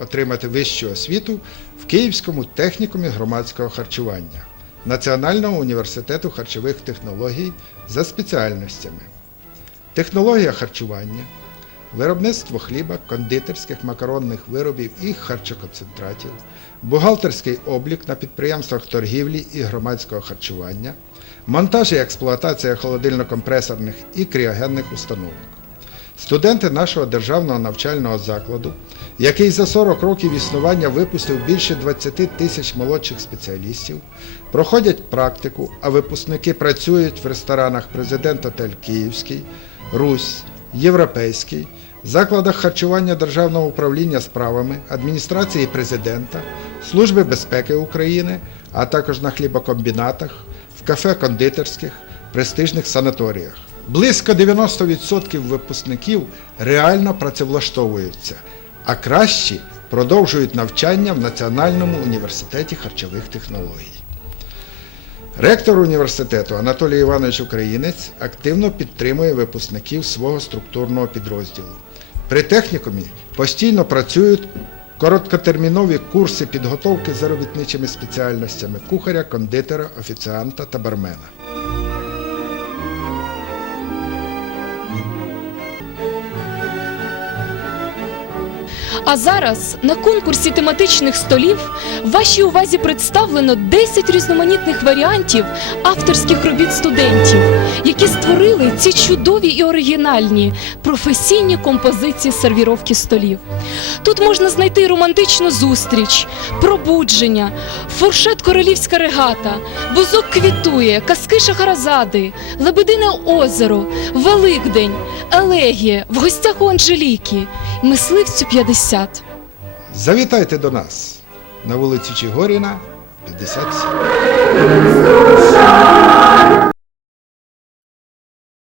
отримати вищу освіту в Київському технікумі громадського харчування Національного університету харчових технологій за спеціальностями. Технологія харчування, виробництво хліба, кондитерських макаронних виробів і харчоконцентратів, бухгалтерський облік на підприємствах торгівлі і громадського харчування, монтаж і експлуатація холодильно-компресорних і кріогенних установок. Студенти нашого державного навчального закладу, який за 40 років існування випустив більше 20 тисяч молодших спеціалістів, проходять практику, а випускники працюють в ресторанах Президент Отель Київський, Русь, Європейський, закладах харчування Державного управління справами, адміністрації президента, Служби безпеки України, а також на хлібокомбінатах, в кафе-кондитерських, престижних санаторіях. Близько 90% випускників реально працевлаштовуються, а кращі продовжують навчання в Національному університеті харчових технологій. Ректор університету Анатолій Іванович Українець активно підтримує випускників свого структурного підрозділу. При технікумі постійно працюють короткотермінові курси підготовки за робітничими спеціальностями кухаря, кондитера, офіціанта та бармена. А зараз на конкурсі тематичних столів вашій увазі представлено 10 різноманітних варіантів авторських робіт студентів, які створили ці чудові і оригінальні професійні композиції сервіровки столів. Тут можна знайти романтичну зустріч, пробудження, фуршет королівська регата, бузок квітує, казки Шахразади, Лебедине озеро, Великдень, Елегія, в гостях у Анжеліки, мисливцю 50. Завітайте до нас на вулиці Чигоріна, 57.